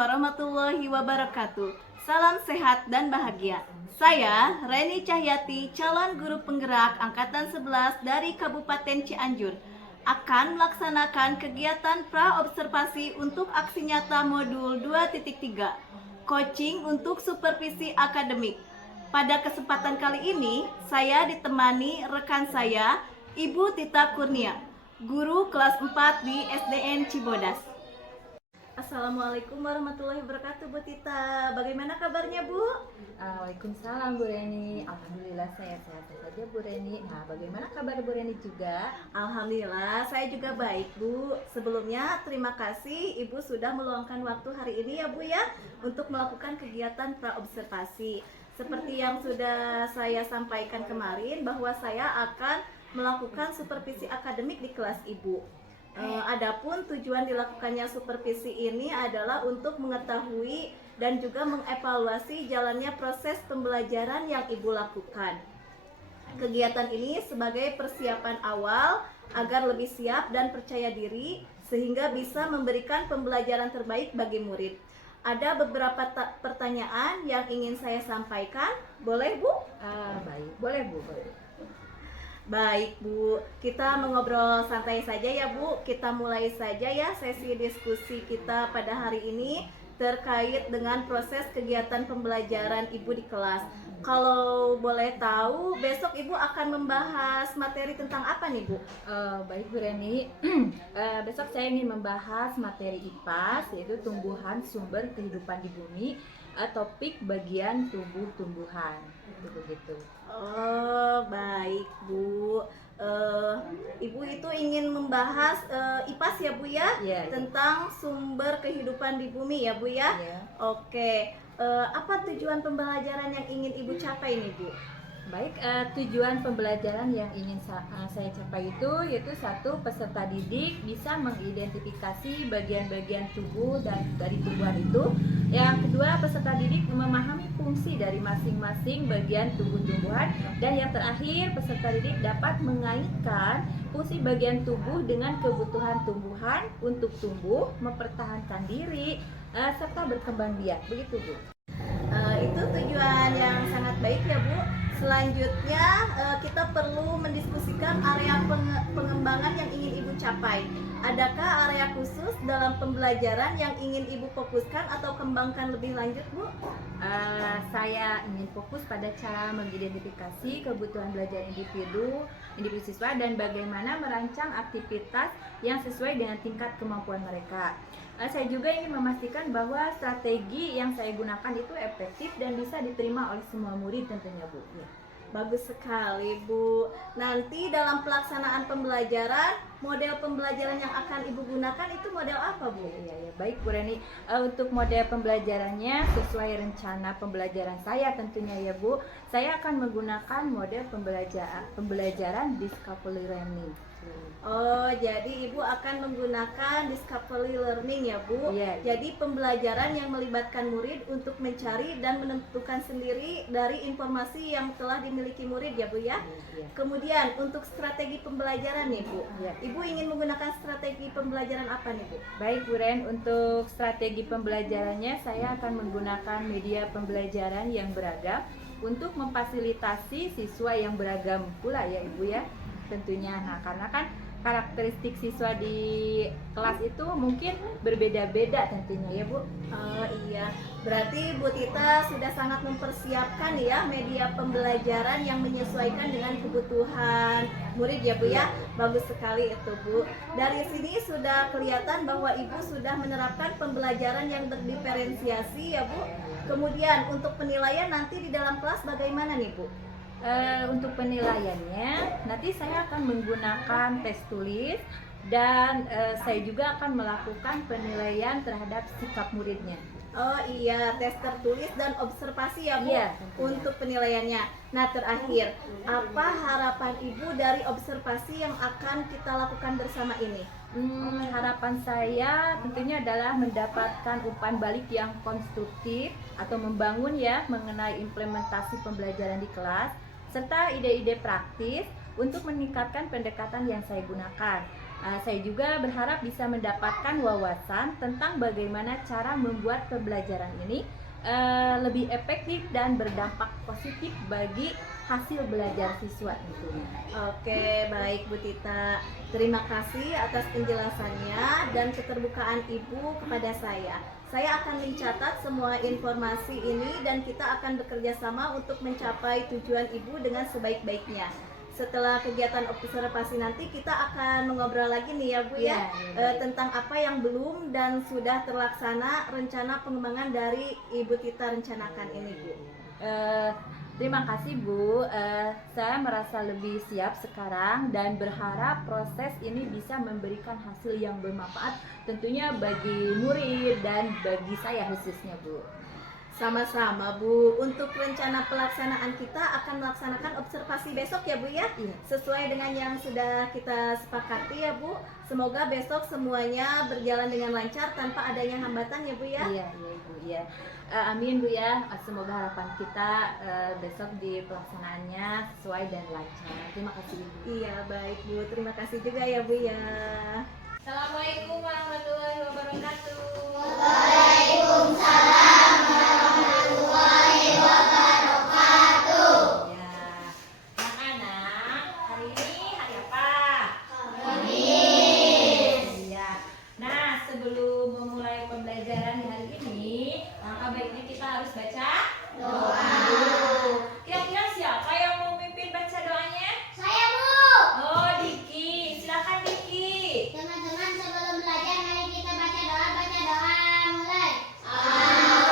warahmatullahi wabarakatuh. Salam sehat dan bahagia. Saya Reni Cahyati, calon guru penggerak angkatan 11 dari Kabupaten Cianjur, akan melaksanakan kegiatan pra-observasi untuk aksi nyata modul 2.3, coaching untuk supervisi akademik. Pada kesempatan kali ini, saya ditemani rekan saya, Ibu Tita Kurnia, guru kelas 4 di SDN Cibodas. Assalamualaikum warahmatullahi wabarakatuh, Bu Tita. Bagaimana kabarnya, Bu? Waalaikumsalam Bu Reni. Alhamdulillah saya sehat saja Bu Reni. Nah, bagaimana kabar Bu Reni juga? Alhamdulillah saya juga baik, Bu. Sebelumnya terima kasih Ibu sudah meluangkan waktu hari ini ya, Bu ya, untuk melakukan kegiatan praobservasi. Seperti yang sudah saya sampaikan kemarin bahwa saya akan melakukan supervisi akademik di kelas Ibu. Adapun tujuan dilakukannya supervisi ini adalah untuk mengetahui dan juga mengevaluasi jalannya proses pembelajaran yang Ibu lakukan. Kegiatan ini sebagai persiapan awal agar lebih siap dan percaya diri sehingga bisa memberikan pembelajaran terbaik bagi murid. Ada beberapa pertanyaan yang ingin saya sampaikan, boleh Bu? Baik, boleh Bu. Baik Bu, kita mengobrol santai saja ya Bu. Kita mulai saja ya sesi diskusi kita pada hari ini terkait dengan proses kegiatan pembelajaran Ibu di kelas. Kalau boleh tahu, besok Ibu akan membahas materi tentang apa nih Bu? Baik Bu Reni, besok saya ingin membahas materi IPAS, yaitu tumbuhan sumber kehidupan di bumi, topik bagian tumbuh-tumbuhan, begitu. Oh baik Bu, Ibu itu ingin membahas IPAS ya Bu ya, tentang sumber kehidupan di bumi ya Bu ya. Oke, apa tujuan pembelajaran yang ingin Ibu capai nih Bu? Baik, tujuan pembelajaran yang ingin saya capai itu yaitu satu, peserta didik bisa mengidentifikasi bagian-bagian tubuh dari tumbuhan itu. Yang kedua, peserta didik memahami fungsi dari masing-masing bagian tubuh tumbuhan. Dan yang terakhir, peserta didik dapat mengaitkan fungsi bagian tubuh dengan kebutuhan tumbuhan untuk tumbuh, mempertahankan diri, serta berkembang biak. Begitu Bu. Itu tujuan yang sangat baik ya Bu. Selanjutnya kita perlu mendiskusikan area pengembangan yang ingin Ibu capai. Adakah area khusus dalam pembelajaran yang ingin Ibu fokuskan atau kembangkan lebih lanjut Bu? Saya ingin fokus pada cara mengidentifikasi kebutuhan belajar individu siswa dan bagaimana merancang aktivitas yang sesuai dengan tingkat kemampuan mereka. Saya juga ingin memastikan bahwa strategi yang saya gunakan itu efektif dan bisa diterima oleh semua murid tentunya Bu. Bagus sekali Bu. Nanti dalam pelaksanaan pembelajaran, model pembelajaran yang akan Ibu gunakan itu model apa Bu? Ya, baik Bu Reni. Untuk model pembelajarannya sesuai rencana pembelajaran saya tentunya ya Bu. Saya akan menggunakan model pembelajaran discovery learning. Oh, jadi Ibu akan menggunakan discovery learning ya Bu? Iya. Jadi pembelajaran yang melibatkan murid untuk mencari dan menentukan sendiri dari informasi yang telah dimiliki murid ya Bu ya? Iya. Kemudian untuk strategi pembelajaran nih Bu, Iya. Ibu ingin menggunakan strategi pembelajaran apa nih Bu? Baik Bu Ren, untuk strategi pembelajarannya saya akan menggunakan media pembelajaran yang beragam untuk memfasilitasi siswa yang beragam pula ya Ibu ya tentunya. Nah, karena kan karakteristik siswa di kelas itu mungkin berbeda-beda tentunya ya Bu. Oh iya, berarti Bu Tita sudah sangat mempersiapkan ya media pembelajaran yang menyesuaikan dengan kebutuhan murid ya Bu ya. Bagus sekali itu Bu. Dari sini sudah kelihatan bahwa Ibu sudah menerapkan pembelajaran yang berdiferensiasi ya Bu. Kemudian untuk penilaian nanti di dalam kelas bagaimana nih Bu? Untuk penilaiannya nanti saya akan menggunakan tes tulis dan saya juga akan melakukan penilaian terhadap sikap muridnya. Oh iya, tes tertulis dan observasi ya Bu, untuk penilaiannya. Nah terakhir, apa harapan Ibu dari observasi yang akan kita lakukan bersama ini? Harapan saya tentunya adalah mendapatkan umpan balik yang konstruktif atau membangun ya mengenai implementasi pembelajaran di kelas serta ide-ide praktis untuk meningkatkan pendekatan yang saya gunakan. Saya juga berharap bisa mendapatkan wawasan tentang bagaimana cara membuat pembelajaran ini lebih efektif dan berdampak positif bagi hasil belajar siswa tentunya. Oke, baik Bu Tita. Terima kasih atas penjelasannya dan keterbukaan Ibu kepada saya. Saya akan mencatat semua informasi ini dan kita akan bekerja sama untuk mencapai tujuan Ibu dengan sebaik-baiknya. Setelah kegiatan observasi nanti kita akan mengobrol lagi nih ya Bu ya, tentang apa yang belum dan sudah terlaksana rencana pengembangan dari Ibu Tita rencanakan ini Bu. Terima kasih Bu, saya merasa lebih siap sekarang dan berharap proses ini bisa memberikan hasil yang bermanfaat tentunya bagi murid dan bagi saya khususnya Bu. Sama-sama Bu, untuk rencana pelaksanaan kita akan melaksanakan observasi besok ya Bu ya, sesuai dengan yang sudah kita sepakati ya Bu. Semoga besok semuanya berjalan dengan lancar tanpa adanya hambatan ya Bu ya. Iya Ibu ya. Amin Bu ya, semoga harapan kita besok di pelaksanaannya sesuai dan lancar. Terima kasih Ibu. Iya baik Bu, terima kasih juga ya Bu ya. Assalamualaikum warahmatullahi wabarakatuh. Waalaikumsalam warahmatullahi wabarakatuh. Ya, anak-anak, hari ini hari apa? Kamis. Iya. Nah, sebelum memulai pembelajaran di hari ini, langkah baiknya kita harus baca Doa. dulu. Kira-kira siapa yang mau mimpin baca doanya? Saya Bu. Oh, Diki. Silakan Diki. Teman-teman sebelum belajar mari kita baca doa mulai. Waalaikumsalam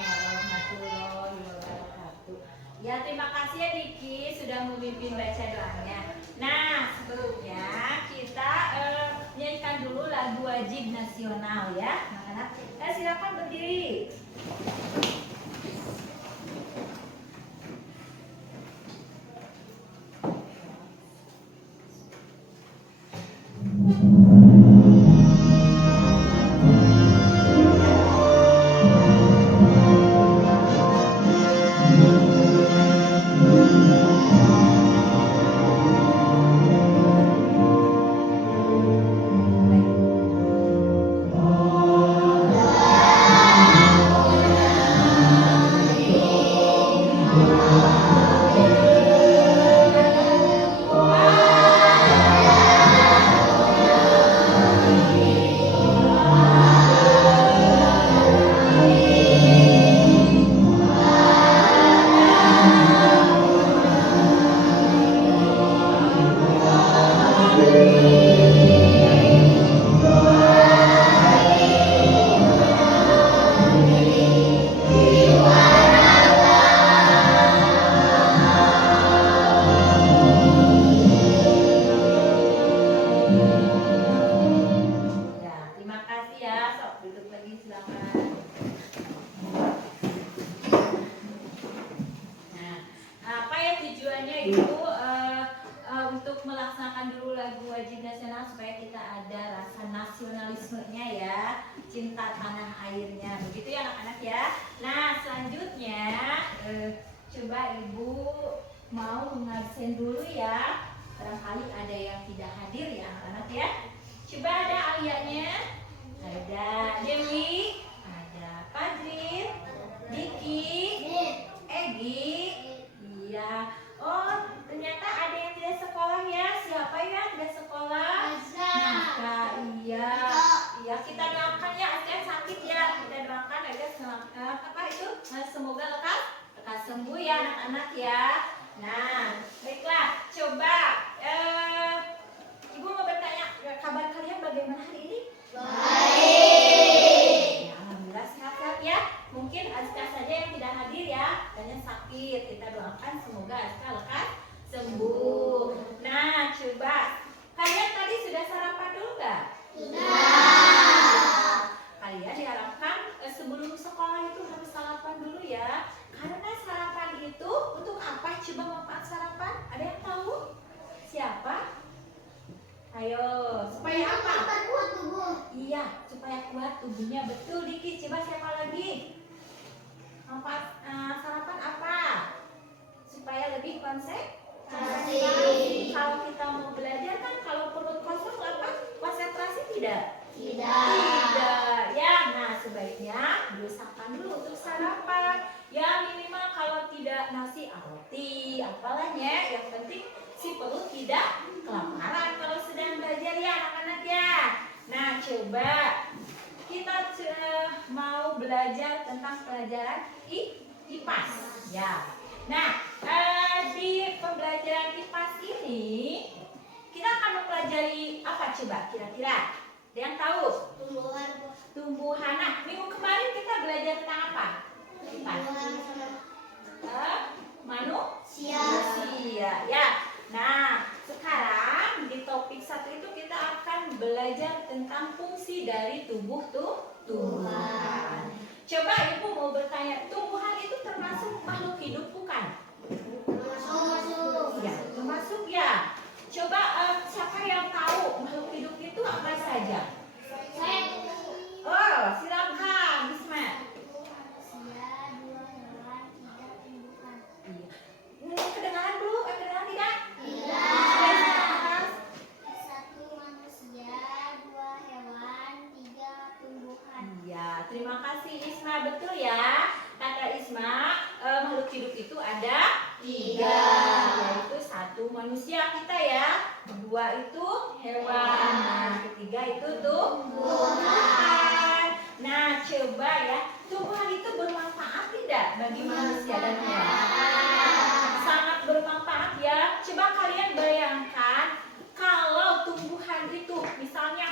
warahmatullahi wabarakatuh. Ya, terima kasih ya Diki sudah memimpin baca doanya. Nah, sebelumnya kita nyanyikan dulu lagu wajib nasional ya, anak-anak. Silakan berdiri. Ya, terima kasih ya. Sok duduk lagi silakan. Nah, apa ya tujuannya itu untuk melaksanakan dulu lagu wajib nasional supaya kita ada rasa nasionalismenya ya, cinta tanah airnya. Begitu ya anak-anak ya. Nah, selanjutnya coba Ibu mau mengabsen dulu ya. Barangkali ada yang tidak hadir ya anak-anak ya. Coba ada Alianya, ada Dewi, ada Padrin, Ayo, supaya apa? Kuat tubuh. Iya, supaya kuat tubuhnya. Betul, Diki. Coba siapa lagi? Sarapan apa? Supaya lebih konsentrasi. Kalau kita mau belajar kan kalau perut kosong apa? Konsentrasi tidak? Tidak. Ya, nah sebaiknya diusahakan dulu untuk sarapan. Ya minimal kalau tidak nasi roti, apalanya. Yang penting si perut tidak kelaparan kalau sedang belajar ya anak-anak ya. Nah coba kita mau belajar tentang pelajaran IPAS ya. Nah di pembelajaran IPAS ini kita akan mempelajari apa coba kira-kira? Ada yang tahu? Tumbuhan. Nah minggu kemarin kita belajar tentang apa? IPAS. Manusia ya. Nah sekarang di topik 1 itu kita akan belajar tentang fungsi dari tumbuhan. Coba ibu mau bertanya, tumbuhan itu termasuk makhluk hidup bukan? Ya, termasuk ya. Coba siapa yang tahu makhluk hidup itu apa saja? Oh, silakan, Bisma. Kedengaran belum? Kedengaran tidak? Tidak. 1 manusia, 2 hewan, 3 tumbuhan. Iya, terima kasih Isma, betul ya. Kata Isma, makhluk hidup itu ada 3, yaitu 1 manusia kita ya, 2 itu hewan, nah ketiga itu tumbuhan. Nah coba ya, tumbuhan itu bermanfaat tidak bagi manusia dan hewan? Sangat bermanfaat ya. Coba kalian bayangkan kalau tumbuhan itu misalnya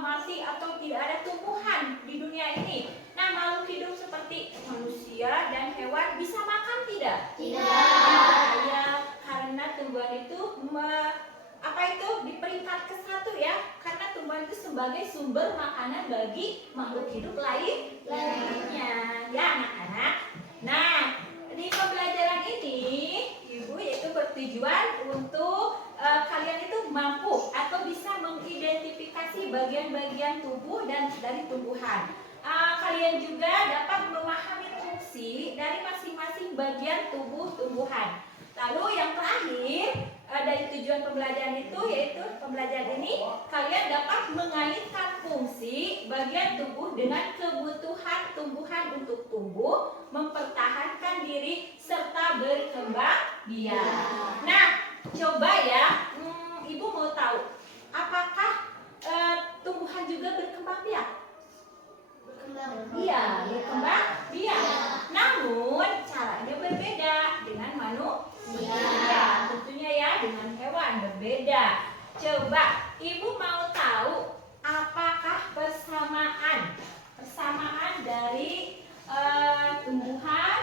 mati atau tidak ada tumbuhan di dunia ini. Nah makhluk hidup seperti manusia dan hewan bisa makan tidak? Tidak. Ya karena tumbuhan itu di peringkat ke-1 ya. Karena tumbuhan itu sebagai sumber makanan bagi makhluk hidup lainnya. Ya anak-anak. Nah di pembelajaran ini ibu yaitu bertujuan untuk kalian itu mampu atau bisa mengidentifikasi bagian-bagian tubuh dan dari tumbuhan. Kalian juga dapat memahami fungsi dari masing-masing bagian tubuh tumbuhan. Lalu yang terakhir dari tujuan pembelajaran itu yaitu pembelajaran ini kalian dapat mengaitkan fungsi bagian tubuh dengan kebutuhan tumbuhan untuk tumbuh, mempertahankan diri serta berkembang biak. Nah, coba ya, ibu mau tahu apakah tumbuhan juga berkembang biak? Iya, berkembang biak. Namun caranya berbeda dengan manusia. Tentunya ya dengan hewan berbeda. Coba ibu mau tahu apakah persamaan dari tumbuhan,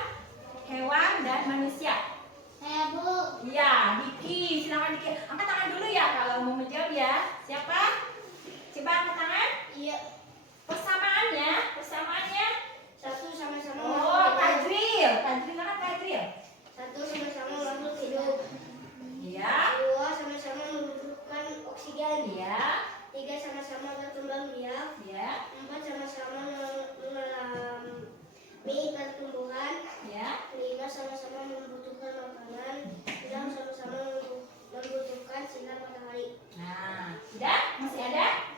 hewan dan manusia? Bu. Ya, Diki, silakan Diki. Angkat tangan dulu ya kalau mau menjawab ya. Siapa? Coba angkat tangan. Iya. Persamaannya. 1 sama-sama Oh, Tajril. Tajril mana Tajril? 1 sama-sama makhluk hidup. Iya. 2 sama-sama membutuhkan oksigen. Iya. 3 sama-sama berkembang biak. Iya. 4 sama-sama mengalami pertumbuhan. Iya. 5 sama-sama membutuhkan makanan. 6 sama-sama membutuhkan sinar matahari. Nah, sudah? Masih ada?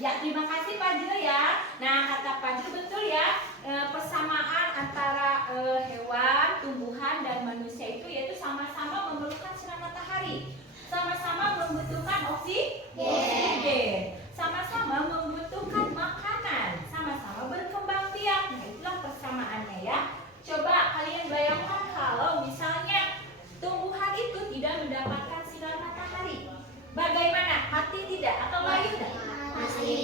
Ya, terima kasih Pak Jil ya. Nah, kata Pak Jil betul ya. Persamaan antara hewan, tumbuhan dan manusia itu yaitu sama-sama memerlukan sinar matahari, sama-sama membutuhkan oksigen, sama-sama membutuhkan makanan, sama-sama berkembang biak. Nah, itulah persamaannya ya. Coba kalian bayangkan kalau misalnya tumbuhan itu tidak mendapatkan sinar matahari, bagaimana? Mati tidak atau layu tidak? Mati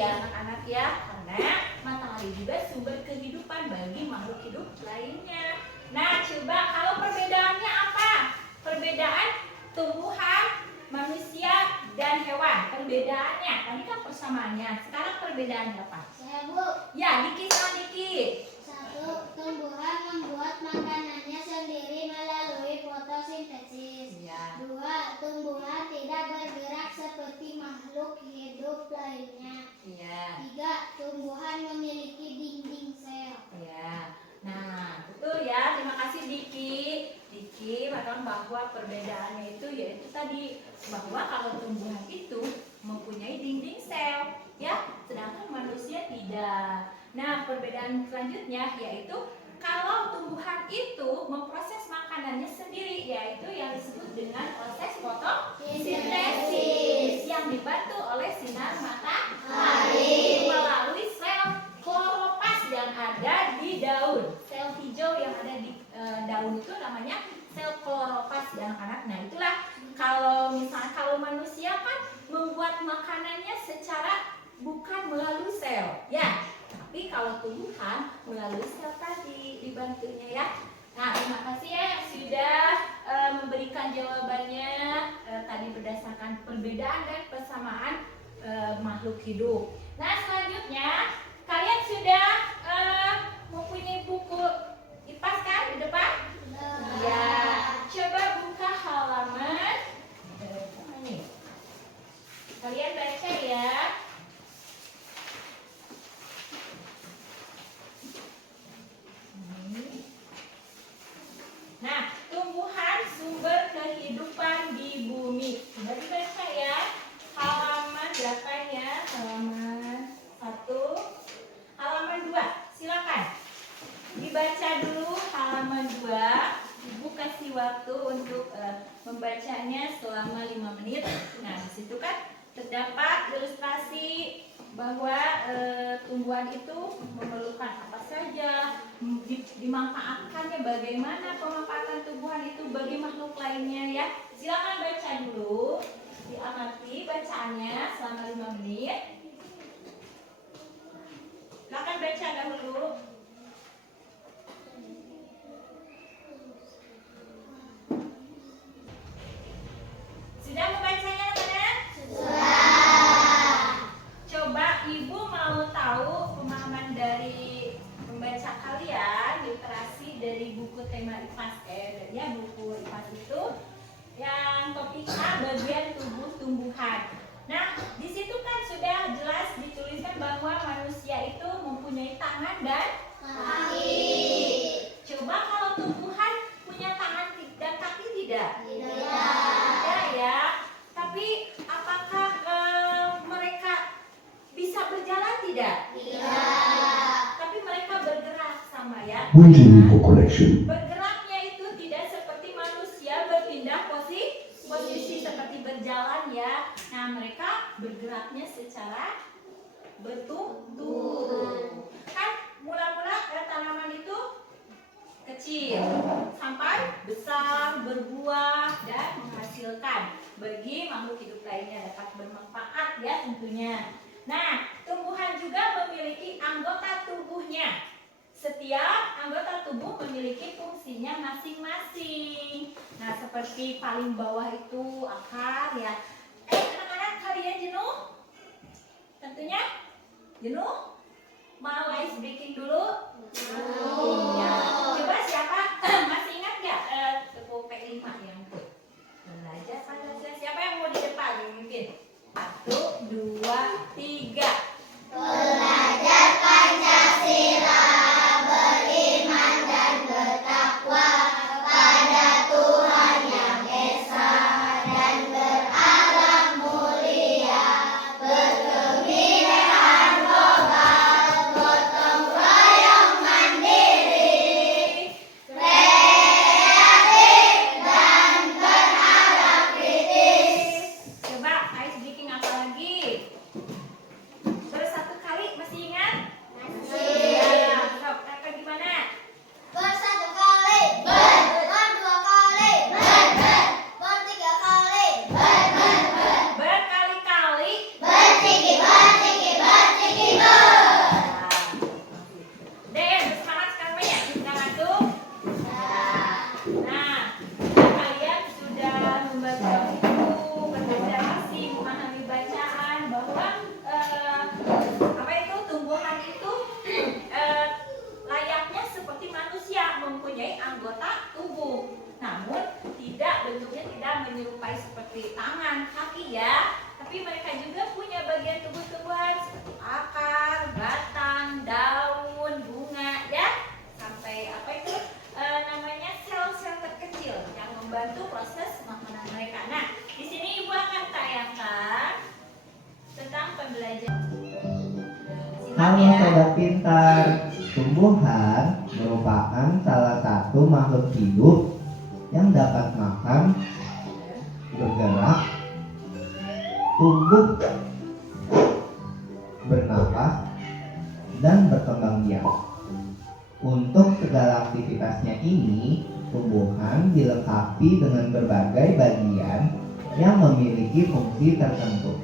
ya anak-anak ya, karena matahari juga sumber kehidupan bagi makhluk hidup lainnya. Nah coba kalau perbedaannya apa? Perbedaan tumbuhan, manusia, dan hewan. Perbedaannya, tadi kan persamaannya. Sekarang perbedaannya apa? Bu. Ya, Diki sama Diki. 1. Tumbuhan membuat makanannya sendiri melalui fotosintesis. Ya. 2. Tumbuhan tidak bergerak seperti bahwa perbedaannya itu yaitu tadi bahwa kalau tumbuhan itu mempunyai dinding sel, ya, sedangkan manusia tidak. Nah, perbedaan selanjutnya yaitu kalau tumbuhan itu memproses makanannya sendiri, yaitu yang disebut dengan proses fotosintesis yang dibantu oleh sinar matahari melalui sel kloroplast yang ada di daun. Sel hijau yang ada di daun itu namanya sel kloroplast ya anak-anak. Nah, itulah kalau misalnya kalau manusia kan membuat makanannya secara bukan melalui sel, ya. Tapi kalau tumbuhan melalui sel tadi dibantunya ya. Nah, terima kasih ya yang sudah memberikan jawabannya tadi berdasarkan perbedaan dan persamaan makhluk hidup. Nah, selanjutnya kalian sudah mempunyai buku IPAS kan di depan? Ya, coba buka halaman ini. Kalian baca ya. Nah, tumbuhan sumber kehidupan di bumi. Coba dibaca ya. Halaman berapa ya? Halaman 1, halaman 2. Silakan. Dibaca dulu halaman 2. Ibu kasih waktu untuk membacanya selama 5 menit. Nah, di situ kan terdapat ilustrasi bahwa tumbuhan itu memerlukan apa saja, dimanfaatkannya bagaimana pemanfaatan tumbuhan itu bagi makhluk lainnya ya. Silakan baca dulu, diamati bacaannya selama 5 menit. Silakan baca dahulu. Sudah membacanya teman-teman? Coba ibu mau tahu pemahaman dari membaca kalian literasi dari buku tema IPAS ya, buku IPAS itu yang topik A bagian tubuh tumbuhan. Nah, di situ kan sudah jelas dituliskan bahwa manusia itu mempunyai tangan dan kaki. Coba kalau tumbuhan punya tangan dan kaki tidak? Tidak ya. Tapi apakah mereka bisa berjalan tidak? Tidak. Tapi mereka bergerak sama ya. Waiting for connection. Bergeraknya itu tidak seperti manusia berpindah posisi seperti berjalan ya. Nah, mereka bergeraknya secara bertutur. Kan mula-mula tanaman itu kecil sampai besar, berbuah dan menghasilkan bagi makhluk hidup lainnya, dapat bermanfaat ya tentunya. Nah, tumbuhan juga memiliki anggota tubuhnya. Setiap anggota tubuh memiliki fungsinya masing-masing. Nah, seperti paling bawah itu akar ya. Anak-anak, kalian jenuh? Tentunya jenuh? Mau ice breaking dulu? Iya. Coba siapa masih ingat nggak tepuk P5 yang itu? Belajar Pancasila. Siapa yang mau di depan mungkin? 1, 2, 3. Belajar Pancasila, beriman dan bertakwa pada Tuhan Yang Esa dan berakhlak mulia, berkebinekaan global, gotong royong mandiri. Simak Halo ya. sobat pintar, tumbuhan merupakan salah satu makhluk hidup yang dapat makan, bergerak, tumbuh, bernapas, dan berkembang biak. Untuk segala aktivitasnya ini, tumbuhan dilengkapi dengan berbagai bagian yang memiliki fungsi tertentu.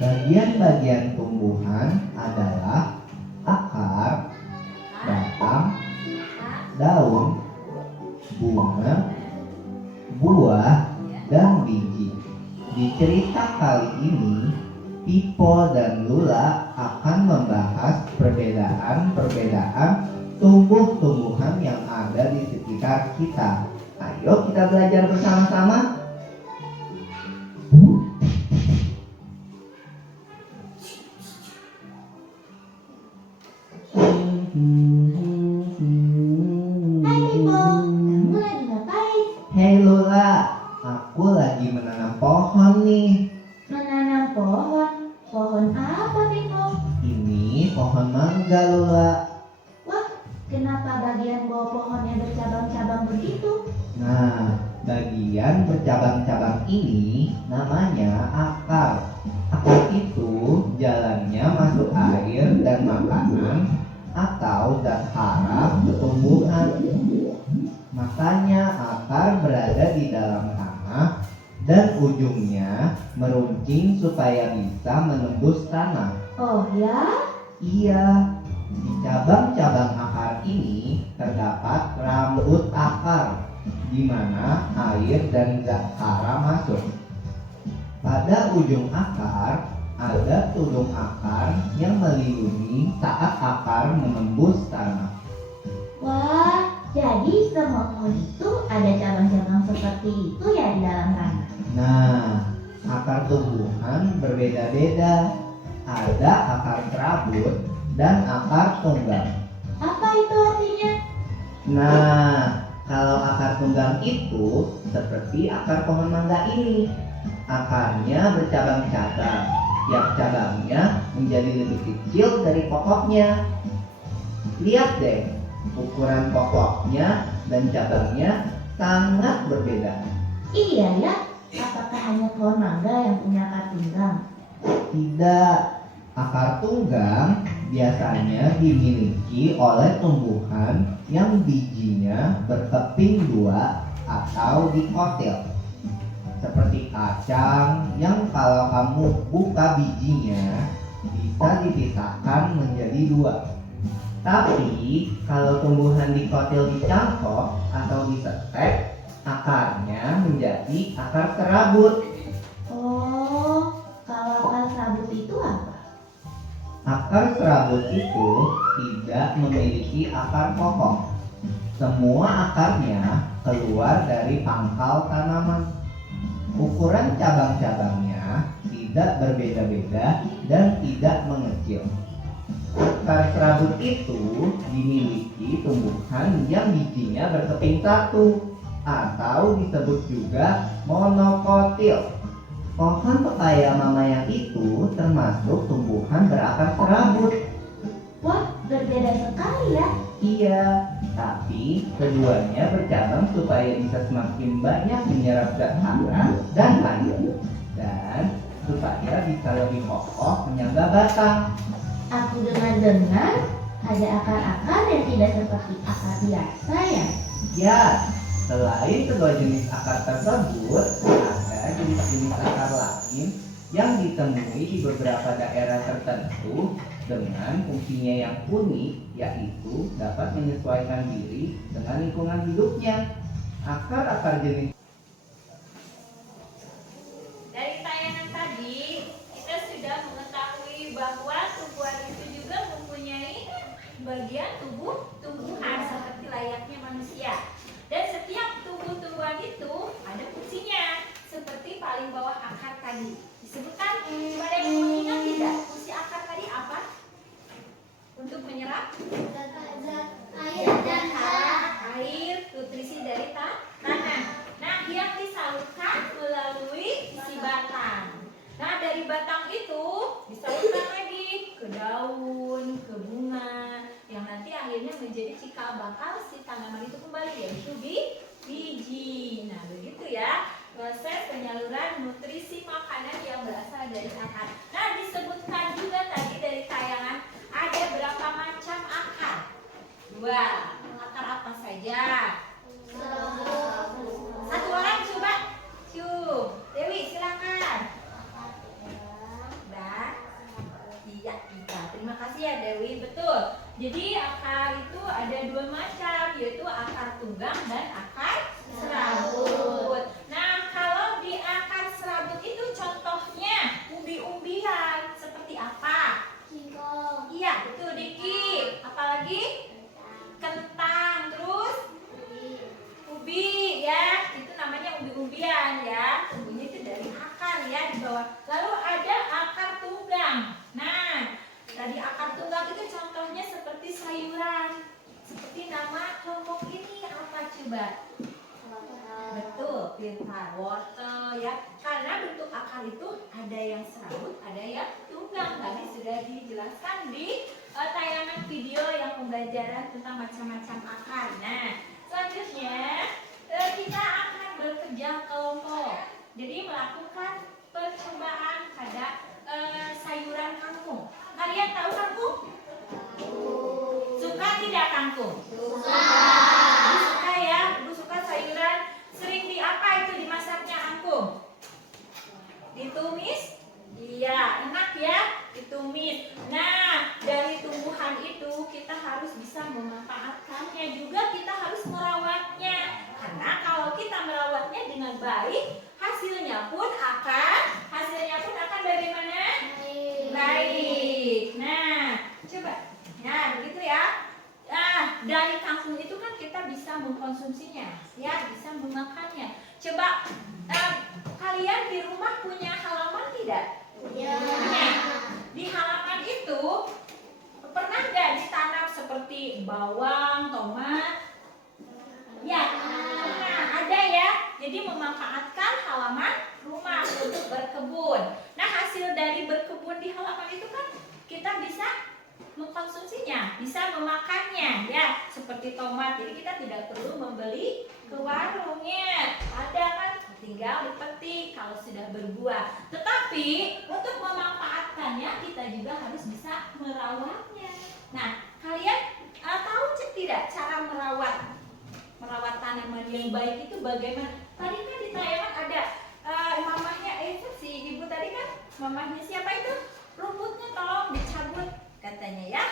Bagian-bagian tumbuhan adalah akar, batang, daun, bunga, buah, dan biji. Di cerita kali ini, Pipo dan Lula akan membahas perbedaan-perbedaan tumbuh-tumbuhan yang ada di sekitar kita. Ayo kita belajar bersama-sama. Hai Pipo, kamu lagi ngapain? Hei Lula, aku lagi menanam pohon nih. Menanam pohon. Pohon apa Pipo? Ini pohon mangga Lula. Wah, kenapa bagian bawah pohonnya bercabang-cabang begitu? Nah, bagian bercabang-cabang ini namanya akar. Akar itu jalannya masuk air dan makanan atau zat hara ke tumbuhan. Makanya akar berada di dalam tanah dan ujungnya meruncing supaya bisa menembus tanah. Oh ya? Iya, di cabang-cabang akar ini terdapat rambut akar, di mana air dan zat hara masuk. Pada ujung akar ada tudung akar yang melindungi saat akar menembus tanah. Wah, jadi semua pohon itu ada cabang-cabang seperti itu ya di dalam tanah. Nah, akar tumbuhan berbeda-beda. Ada akar serabut dan akar tunggang. Apa itu artinya? Nah, kalau akar tunggang itu seperti akar pohon mangga ini. Akarnya bercabang-cabang. Tiap cabangnya menjadi lebih kecil dari pokoknya. Lihat deh, ukuran pokoknya dan cabangnya sangat berbeda. Iya ya, apakah hanya pohon mangga yang punya akar tunggang? Tidak, akar tunggang biasanya dimiliki oleh tumbuhan yang bijinya berkeping dua atau dikotil. Seperti kacang yang kalau kamu buka bijinya bisa dipisahkan menjadi dua. Tapi kalau tumbuhan dikotil dicangkok atau disetek, akarnya menjadi akar serabut. Oh, kalau akar serabut itu apa? Akar serabut itu tidak memiliki akar pokok. Semua akarnya keluar dari pangkal tanaman. Ukuran cabang-cabangnya tidak berbeda-beda dan tidak mengecil. Akar serabut itu dimiliki tumbuhan yang bijinya berkeping satu atau disebut juga monokotil. Pohon pepaya mama yang itu termasuk tumbuhan berakar serabut. Wah, berbeda sekali ya. Iya, tapi keduanya bercabang supaya bisa semakin banyak menyerap zat hara dan air, dan supaya bisa lebih kokoh menyangga batang. Aku dengar-dengar ada akar-akar yang tidak seperti akar biasa ya. Ya, selain kedua jenis akar tersebut, ada jenis-jenis akar lain yang ditemui di beberapa daerah tertentu dengan fungsinya yang unik, yaitu dapat menyesuaikan diri dengan lingkungan hidupnya. Akar-akar jenis Dari tayangan tadi, kita sudah mengetahui bahwa tumbuhan itu juga mempunyai bagian tumbuhan seperti layaknya manusia. Dan setiap tumbuh-tumbuhan itu ada fungsinya. Seperti paling bawah akar tadi. Disebutkan, ada yang mengingat tidak fungsi akar tadi apa? Untuk menyerap air, nutrisi dari tanah. Nah, yang disalurkan melalui isi batang. Nah, dari batang itu disalurkan lagi ke daun, ke cikal bakal si tanaman itu kembali, yaitu biji. Nah, begitu ya proses penyaluran nutrisi makanan yang berasal dari akar. Nah, disebutkan juga tadi dari tayangan ada berapa macam akar? 2. Akar apa saja? Satu orang coba. Dewi, silakan. Iya, terima kasih ya Dewi. Betul. Jadi akar itu ada 2 macam, yaitu akar tunggang dan akar serabut. Nah, kalau di akar serabut itu contohnya umbi-umbian seperti apa? Singkong. Iya, betul Diki. Apalagi? Kentang, terus ubi ya. Itu namanya umbi-umbian ya. Tumbuhnya itu dari akar ya di bawah. Lalu ada akar tunggang. Nah, tadi akar tunggang itu contohnya seperti sayuran. Seperti nama kelompok ini apa coba? Betul, pintar. Wortel ya. Karena bentuk akar itu ada yang serabut, ada yang tunggang. Tadi sudah dijelaskan di tayangan video yang pembelajaran tentang macam-macam akar. Nah, selanjutnya kita akan bekerja kelompok. Jadi melakukan percobaan pada sayuran kangkung. Kalian tahu kangkung? Suka tidak kangkung? Suka ya, Ibu suka sayuran. Sering di apa itu dimasaknya kangkung? Ditumis? Iya, enak ya, ditumis. Nah, dari tumbuhan itu kita harus bisa memanfaatkannya, juga kita harus merawatnya. Karena kalau kita merawatnya dengan baik, hasilnya pun akan bagaimana? Baik. Nah, coba. Nah, begitu ya. Nah, dari kangkung itu kan kita bisa mengkonsumsinya, ya, bisa memakannya. Coba kalian di rumah punya halaman tidak? Ya. Nah, di halaman itu pernah nggak ditanam seperti bawang, tomat? Ya, nah, ada ya. Jadi memanfaatkan halaman rumah untuk berkebun. Nah, hasil dari berkebun di halaman itu kan kita bisa mengkonsumsinya, bisa memakannya ya, seperti tomat. Jadi kita tidak perlu membeli ke warungnya. Ada kan, tinggal dipetik kalau sudah berbuah. Tetapi untuk memanfaatkannya kita juga harus bisa merawatnya. Nah, kalian tahu tidak cara merawat tanaman yang baik itu bagaimana? Tadi kan di tayangan ada mamahnya si ibu tadi kan, mamahnya siapa itu? Rumputnya tolong dicabut katanya ya.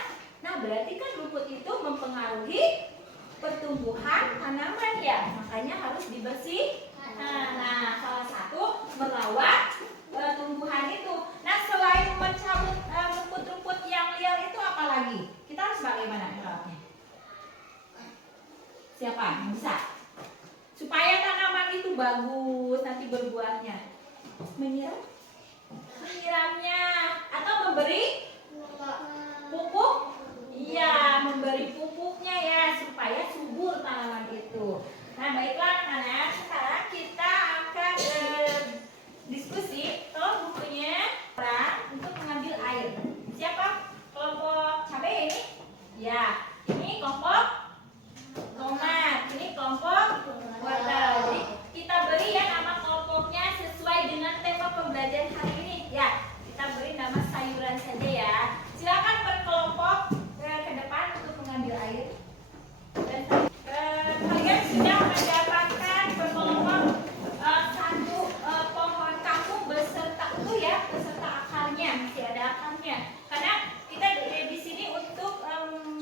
Nah, berarti kan rumput itu mempengaruhi pertumbuhan tanaman ya, makanya harus dibersih. Nah, salah satu merawat tumbuhan itu. Nah, selain mencabut rumput-rumput yang liar itu apa lagi? Kita harus bagaimana merawatnya? Siapa yang bisa? Supaya tanaman itu bagus nanti berbuahnya. Menyiramnya atau memberi pupuk? Iya, memberi pupuknya ya supaya subur tanaman itu. Nah, baiklah anak-anak, sekarang kita akan diskusi. Tolong bukunya untuk mengambil air. Siapa? Kelompok cabai ini? Ya, ini kelompok tomat, ini kelompok wortel. Jadi kita beri ya nama kelompoknya sesuai dengan tema pembelajaran hari ini. Ya, kita beri nama sayuran saja ya. Silakan berkelompok ke depan untuk mengambil air. Dan kalian sudah mendapatkan berkelompok satu pohon kangkung beserta itu ya, beserta akarnya, masih ada akarnya. Karena kita di sini untuk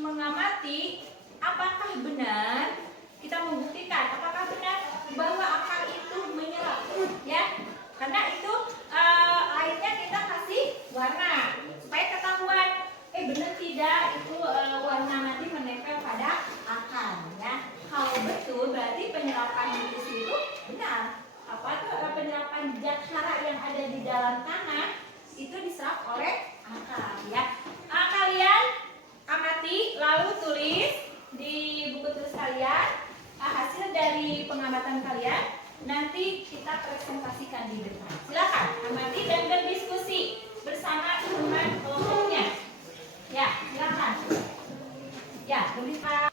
mengamati apakah benar, kita membuktikan apakah benar bahwa akar itu menyerap ya. Karena itu airnya kita kasih warna supaya ketahuan benar tidak itu warna nanti menempel pada akar ya. Kalau betul berarti penyerapan nutrisi itu benar. Apa tuh penyerapan zat hara yang ada di dalam tanah itu diserap oleh akar ya. Kalian amati lalu tulis di buku tulis kalian hasil dari pengamatan kalian. Nanti kita presentasikan di depan. Silakan amati dan berdiskusi bersama teman kelompoknya. Ya, silakan. Ya, boleh Pak.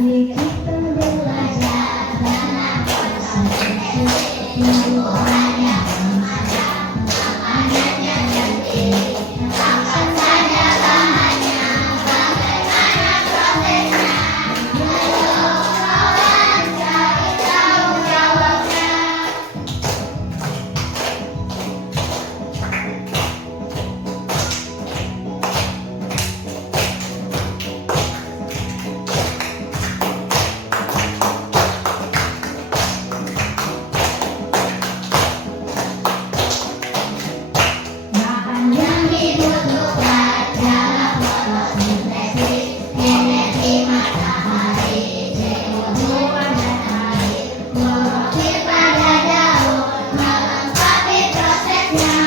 Asik kita belajar dalam konsentrasi. Tumbuhannya memadang, makanannya cantik. Apa saja bahannya, bagaimana prosesnya. Ayo kawan cari tahu jawabnya. Bahan yang dibutuhkan dalam fotosintesis: energi matahari, CO2 dan air, klorofil pada daun melengkapi prosesnya.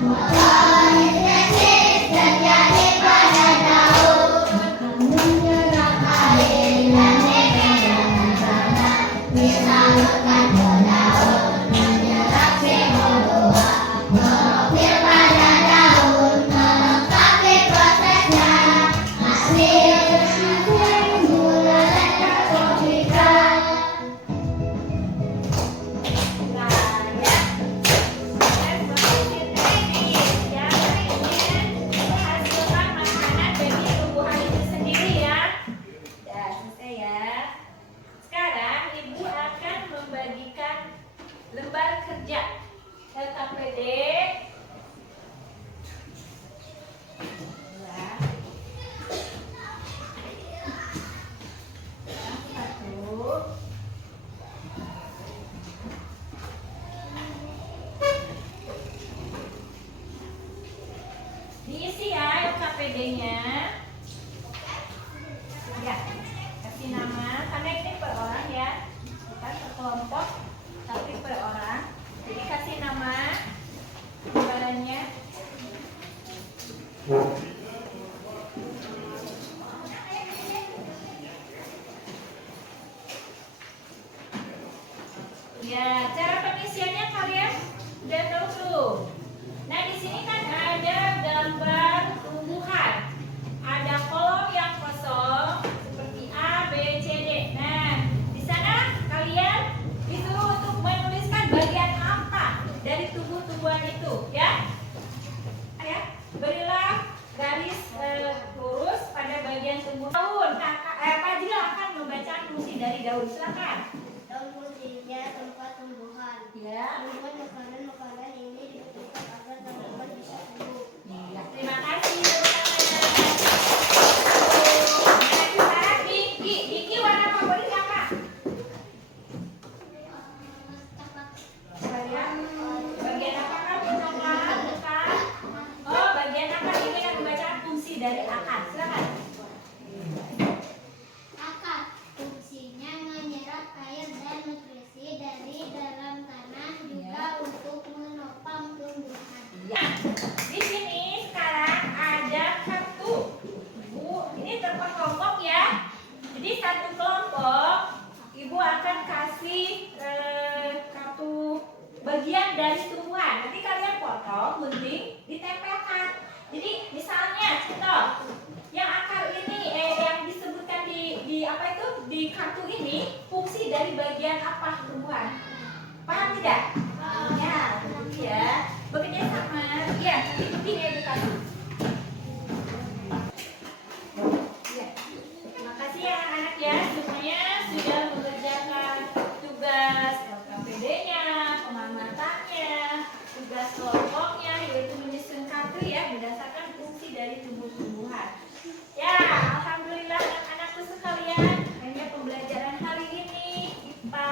Fotosintesis terjadi pada daun, menyerap air dan nitrogen tanah, disalurkan ke daun, menyerap CO2. Klorofil pada daun melengkapi prosesnya. Hasil timbul elektrofika. Menghasilkan makanan bagi tumbuhan itu sendiri ya. Udah selesai ya. Sekarang ibu akan membagikan lembar kerja LKPD. Diisi ya LKPD-nya. Ya, kasih nama. Karena ini per orang ya, bukan per kelompok, tapi per orang. Jadi kasih nama lembarannya. Ya, cara pengisiannya kalian udah tahu tuh. Nah, di sini kan ada gambar tumbuhan. Ada kolom yang kosong seperti A, B, C, D. Nah, di sana kalian disuruh untuk menuliskan bagian apa dari tumbuh-tumbuhan itu, ya. Ya, berilah garis lurus pada bagian tumbuh. Daun, Fadil akan membaca fungsi dari daun. Silakan. Daun fungsinya tempat tumbuhan. Ya. Tumbuhan makanan ini dibutuhkan agar tanaman bisa tumbuh. Iya, terima kasih. Nah, sekarang Diki warna favorit apa? Bagian apa kan? Coklat, bukan? Oh, bagian apa? Ini yang membaca fungsi dari akar. Silakan. Akar fungsinya menyerap air dan nutrisi dari dalam tanah, juga untuk menopang tumbuhan. Ya. Di sini sekarang ada kartu. Bu, ini terkelompok ya. Jadi satu kelompok ibu akan kasih kartu bagian dari tumbuhan. Nanti kalian potong, gunting, ditempelkan. Jadi misalnya contoh yang akar ini yang disebutkan di apa itu di kartu ini fungsi dari bagian apa tumbuhan? Paham tidak? Ya, begitu ya. Bekerja sama. Iya, nanti bikin edukasi. Ya. Terima kasih ya anak-anak ya, semuanya sudah mengerjakan tugas LKPD-nya, pemamatannya, tugas kelompoknya, yaitu menyusun kartu ya berdasarkan fungsi dari tumbuh-tumbuhan. Ya, alhamdulillah anak-anakku sekalian, hanya pembelajaran hari ini IPA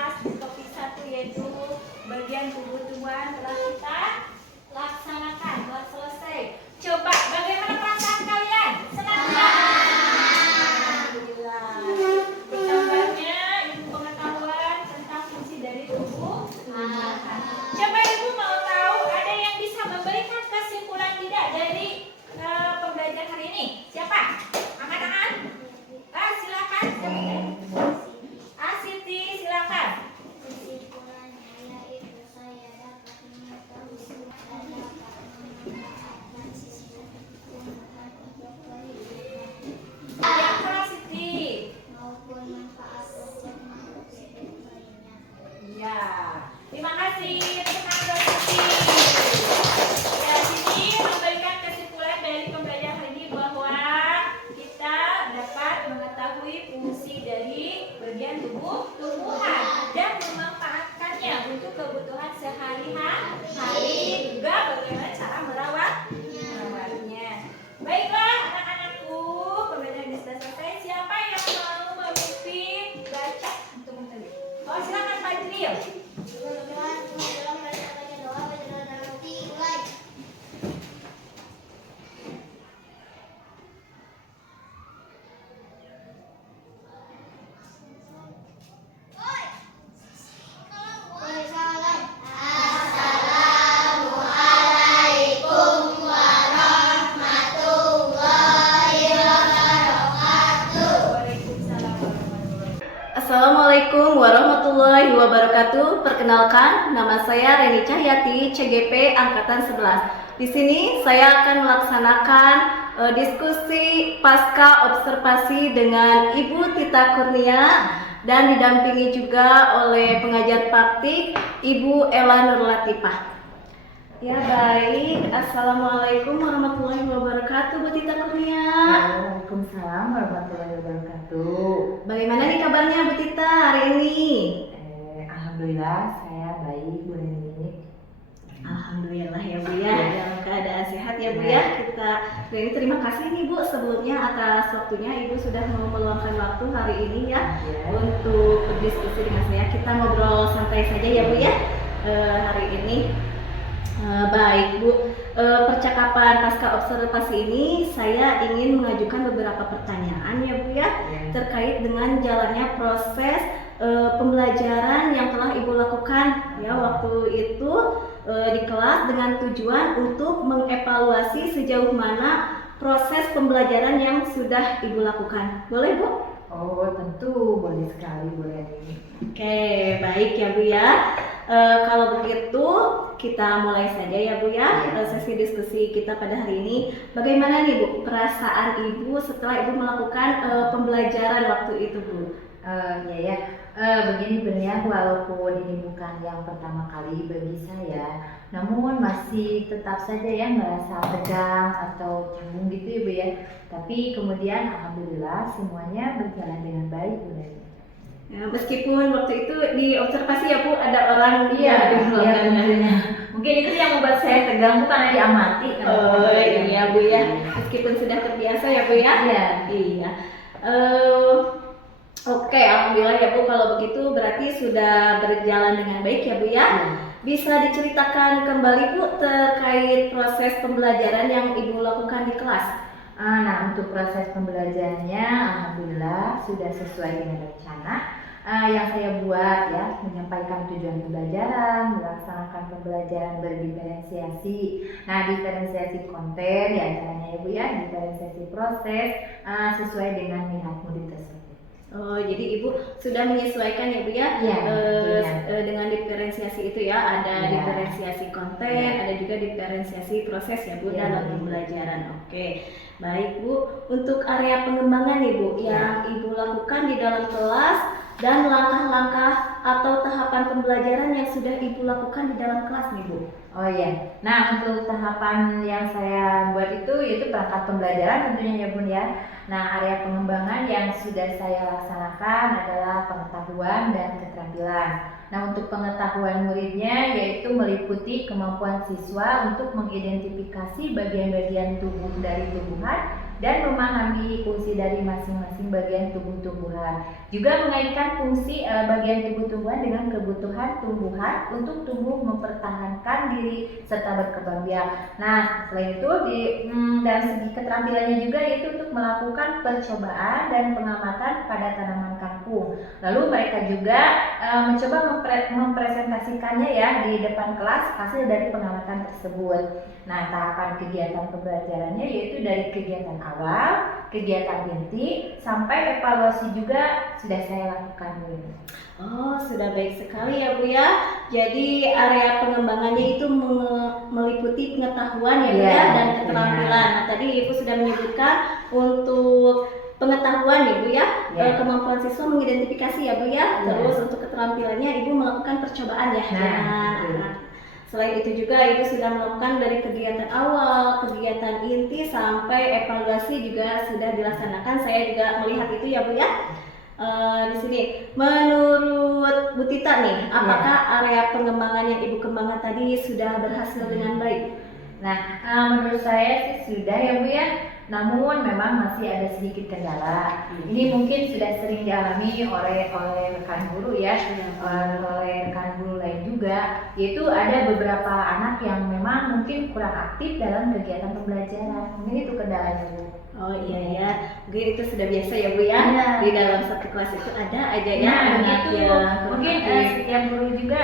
warahmatullahi wabarakatuh. Perkenalkan, nama saya Reni Cahyati, CGP Angkatan 11. Di sini saya akan melaksanakan diskusi pasca observasi dengan Ibu Tita Kurnia dan didampingi juga oleh pengajar praktik Ibu Ella Nur Latifah. Ya baik, Assalamualaikum warahmatullahi wabarakatuh Bu Tita Kurnia. Waalaikumsalam warahmatullahi wabarakatuh. Bagaimana nih kabarnya Bu Tita hari ini? Alhamdulillah saya baik, Bu Reni. Alhamdulillah ya Bu ya, dalam keadaan sehat ya Bu ya. Kita Reni terima kasih nih Bu sebelumnya atas waktunya Ibu sudah mau meluangkan waktu hari ini ya untuk berdiskusi dengan saya. Kita ngobrol santai saja ya Bu ya hari ini. Baik Bu, percakapan pasca observasi ini saya ingin mengajukan beberapa pertanyaan ya Bu ya terkait dengan jalannya proses pembelajaran yang telah Ibu lakukan ya waktu itu di kelas dengan tujuan untuk mengevaluasi sejauh mana proses pembelajaran yang sudah Ibu lakukan. Boleh Bu? Oh tentu, boleh sekali Bu Reni. Oke, baik ya Bu ya. Kalau begitu kita mulai saja ya Bu ya sesi diskusi kita pada hari ini. Bagaimana nih Bu perasaan Ibu setelah Ibu melakukan pembelajaran waktu itu Bu? Begini sebenarnya walaupun ini bukan yang pertama kali bagi saya, namun masih tetap saja ya merasa tegang atau canggung gitu ya Bu ya. Tapi kemudian alhamdulillah semuanya berjalan dengan baik Bu Reni. Ya, meskipun waktu itu di observasi ya Bu ada orang mungkin itu yang membuat saya tegang, bukan diamati. Oh iya Bu ya, meskipun sudah terbiasa ya Bu ya. Iya. Oke, alhamdulillah ya Bu, kalau begitu berarti sudah berjalan dengan baik ya Bu ya. Bisa diceritakan kembali Bu terkait proses pembelajaran yang Ibu lakukan di kelas? Nah, untuk proses pembelajarannya alhamdulillah sudah sesuai dengan rencana yang saya buat ya, menyampaikan tujuan pembelajaran, melaksanakan pembelajaran berdiferensiasi. Nah, diferensiasi konten diantaranya ya Bu ya, diferensiasi proses sesuai dengan minat murid tersebut. Oh, jadi Ibu sudah menyesuaikan ya Bu ya, dengan diferensiasi itu ya, ada diferensiasi konten, ada juga diferensiasi proses ya Bu dalam pembelajaran. Oke, baik Bu, untuk area pengembangan nih Bu yang Ibu lakukan di dalam kelas dan langkah-langkah atau tahapan pembelajaran yang sudah Ibu lakukan di dalam kelas nih Bu. Oh iya, nah untuk tahapan yang saya buat itu yaitu perangkat pembelajaran tentunya ya Bun ya. Nah area pengembangan yang sudah saya laksanakan adalah pengetahuan dan keterampilan. Nah untuk pengetahuan muridnya yaitu meliputi kemampuan siswa untuk mengidentifikasi bagian-bagian tubuh dari tumbuhan dan memahami fungsi dari masing-masing bagian tubuh-tumbuhan. Juga mengaitkan fungsi bagian tubuh-tumbuhan dengan kebutuhan tumbuhan untuk tumbuh mempertahankan diri serta berkembang biak. Nah, selain itu dalam segi keterampilannya juga yaitu untuk melakukan percobaan dan pengamatan pada tanaman kangkung. Lalu mereka juga mencoba mempresentasikannya ya di depan kelas hasil dari pengamatan tersebut. Nah, tahapan kegiatan pembelajarannya yaitu dari kegiatan awal, kegiatan inti, sampai evaluasi juga sudah saya lakukan Bu. Oh, sudah baik sekali ya Bu ya. Jadi area pengembangannya itu meliputi pengetahuan ya Bu ya dan keterampilan. Nah, tadi Ibu sudah menyebutkan untuk pengetahuan ya Bu ya, kemampuan siswa mengidentifikasi ya Bu ya. Terus untuk keterampilannya Ibu melakukan percobaan ya dengan selain itu juga Ibu sudah melakukan dari kegiatan awal, kegiatan inti sampai evaluasi juga sudah dilaksanakan. Saya juga melihat itu ya Bu ya. Di sini menurut Bu Tita nih, apakah area pengembangan yang Ibu kembangkan tadi sudah berhasil dengan baik? Nah, menurut saya sih sudah ya Bu ya. Namun memang masih ada sedikit kendala. Ini mungkin sudah sering dialami oleh rekan guru ya, oleh rekan guru lain juga. Yaitu ada beberapa anak yang memang mungkin kurang aktif dalam kegiatan pembelajaran. Mungkin itu kendalanya Bu. Oh iya ya, mungkin itu sudah biasa ya Bu ya. Di dalam satu kelas itu ada aja ya anak yang mungkin setiap guru juga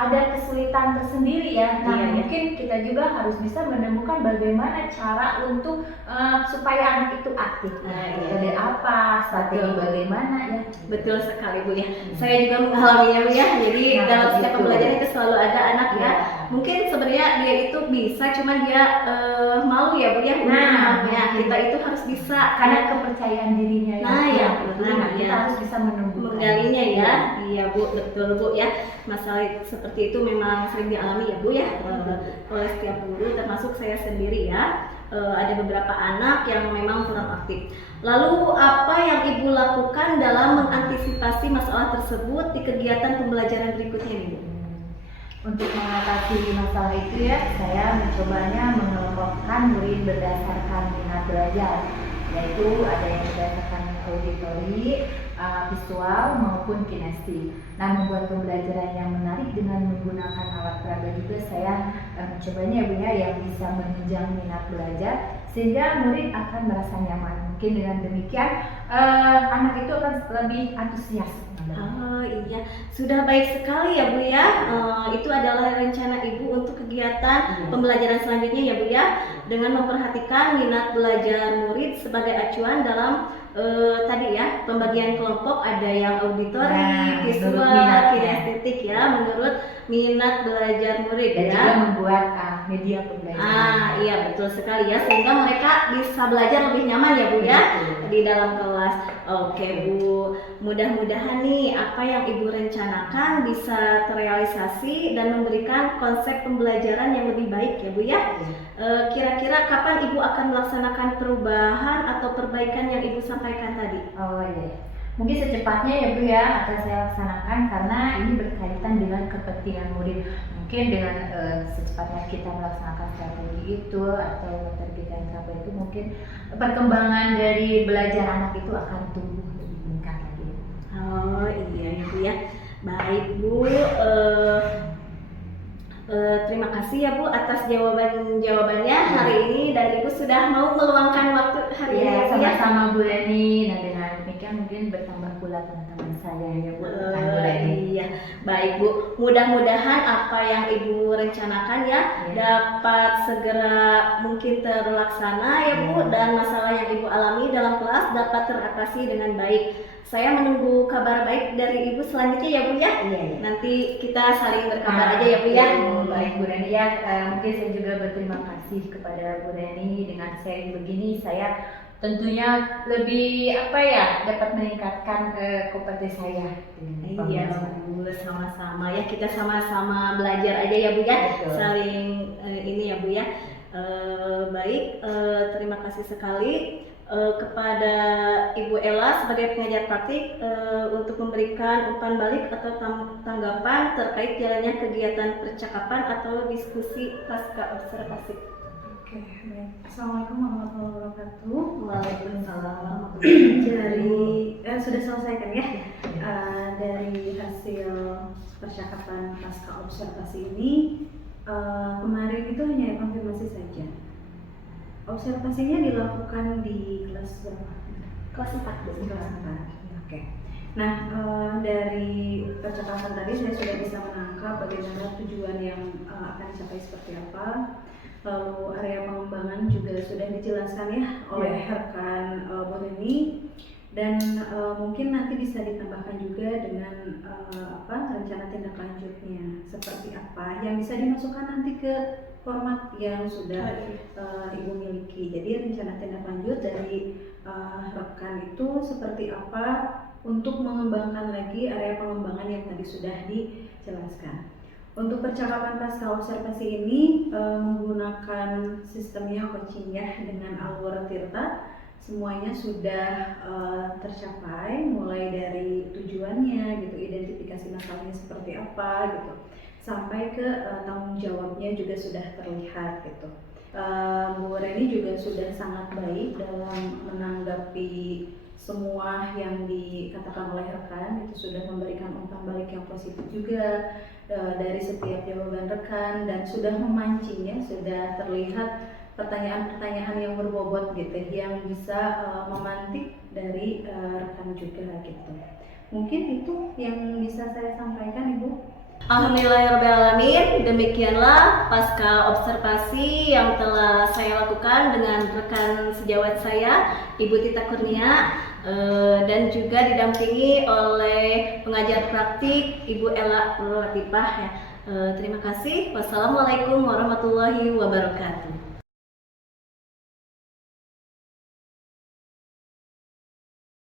ada kesulitan tersendiri ya. Nah, Iya, iya. mungkin kita juga harus bisa menemukan bagaimana cara untuk supaya anak itu aktif. Nah, iya. Metode apa, strategi bagaimana ya. Betul sekali Bu ya. Saya juga mengalaminya Bu ya. Jadi Nah, dalam setiap begitu. pembelajaran itu selalu ada anak ya. Ya. Mungkin sebenarnya dia itu bisa, cuman dia malu ya Bu ya. Untuk Nah, mengakuinya. Kita itu harus bisa Karena kepercayaan dirinya yang Nah, ya, kuat. benar, Nah, kita ya. harus bisa menumbuhkan. menggalinya ya. Iya Bu, betul Bu ya. Masalah seperti itu memang sering dialami ya Bu ya, oleh setiap guru termasuk saya sendiri ya. Ada beberapa anak yang memang kurang aktif. Lalu apa yang Ibu lakukan dalam mengantisipasi masalah tersebut di kegiatan pembelajaran berikutnya nih Bu? Untuk mengatasi masalah itu ya, saya mencobanya mengelompokkan murid berdasarkan minat belajar, yaitu ada yang berdasarkan auditori, visual maupun kinesti. Nah, membuat pembelajaran yang menarik dengan menggunakan alat peraga juga saya mencobanya Bu ya, yang bisa menunjang minat belajar sehingga murid akan merasa nyaman. Mungkin dengan demikian anak itu akan lebih antusias. Oh iya, sudah baik sekali ya Bu ya. Itu adalah rencana Ibu untuk kegiatan pembelajaran selanjutnya ya Bu ya, dengan memperhatikan minat belajar murid sebagai acuan dalam tadi ya pembagian kelompok, ada yang auditori, Nah, menurut visual, minatnya. kinestetik ya, menurut minat belajar murid Dan ya. juga membuat media pembelajaran. Iya betul sekali ya, sehingga mereka bisa belajar lebih nyaman ya Bu ya di dalam kelas. Oke Bu, mudah-mudahan nih apa yang Ibu rencanakan bisa terrealisasi dan memberikan konsep pembelajaran yang lebih baik ya Bu ya. Kira-kira kapan Ibu akan melaksanakan perubahan atau perbaikan yang Ibu sampaikan tadi? Oh iya, mungkin secepatnya ya Bu ya akan saya laksanakan karena ini berkaitan dengan kepentingan murid. Mungkin dengan secepatnya kita melaksanakan strategi itu atau menerbitkan apa itu, mungkin perkembangan dari belajar anak itu akan tumbuh lebih meningkat lagi. Oh iya ya Bu ya. Baik Bu, terima kasih ya Bu atas jawabannya hari ini, dan Ibu sudah mau meluangkan waktu hari ini Ya, ya Bu ya. sama-sama Bu Reni. Nah, dengan demikian mungkin bertambah pula teman-teman saya ya Bu. dengan Bu Reni. Iya, baik Bu. Mudah-mudahan apa yang Ibu rencanakan ya dapat segera mungkin terlaksana ya Bu, dan masalah yang Ibu alami dalam kelas dapat teratasi dengan baik. Saya menunggu kabar baik dari Ibu selanjutnya ya Bu ya. Iya. Nanti kita saling berkabar aja ya Bu ya. Baik Bu Reni ya, mungkin saya juga berterima kasih kepada Bu Reni. Dengan sharing begini saya tentunya lebih dapat meningkatkan kompetensi saya. Iya Bu, sama-sama ya, kita sama-sama belajar aja ya Bu ya. Betul. Saling ini ya Bu ya. Baik, terima kasih sekali kepada Ibu Ella sebagai pengajar praktik untuk memberikan umpan balik atau tanggapan terkait jalannya kegiatan percakapan atau diskusi pasca observasi. Oke, baik. Assalamualaikum warahmatullahi wabarakatuh. Waalaikumsalam. Dari sudah selesai kan ya? Dari hasil percakapan pasca observasi ini, kemarin itu hanya konfirmasi saja. Observasinya dilakukan di kelas berapa? Kelas 4 Bu. Kelas 4. Oke. Nah, dari percakapan tadi saya sudah bisa menangkap bagaimana tujuan yang akan dicapai seperti apa. Lalu area pengembangan juga sudah dijelaskan ya oleh rekan Bu Reni, dan mungkin nanti bisa ditambahkan juga dengan rencana tindak lanjutnya seperti apa yang bisa dimasukkan nanti ke format yang sudah Ibu miliki. Jadi rencana tindak lanjut dari rekan itu seperti apa untuk mengembangkan lagi area pengembangan yang tadi sudah dijelaskan. Untuk percakapan pasca observasi ini menggunakan sistemnya coaching ya dengan Alwar Tirta, semuanya sudah tercapai, mulai dari tujuannya gitu, identifikasi masalahnya seperti apa gitu, sampai ke tanggung jawabnya juga sudah terlihat gitu. Bu Reni juga sudah sangat baik dalam menanggapi semua yang dikatakan oleh rekan, itu sudah memberikan umpan balik yang positif juga dari setiap jawaban rekan, dan sudah memancingnya, sudah terlihat pertanyaan-pertanyaan yang berbobot gitu, yang bisa memantik dari rekan juga gitu. Mungkin itu yang bisa saya sampaikan Ibu. Alhamdulillahirrahmanirrahim, demikianlah pasca observasi yang telah saya lakukan dengan rekan sejawat saya, Ibu Tita Kurnia, dan juga didampingi oleh pengajar praktik Ibu Ella Latifah ya. Terima kasih. Wassalamualaikum warahmatullahi wabarakatuh.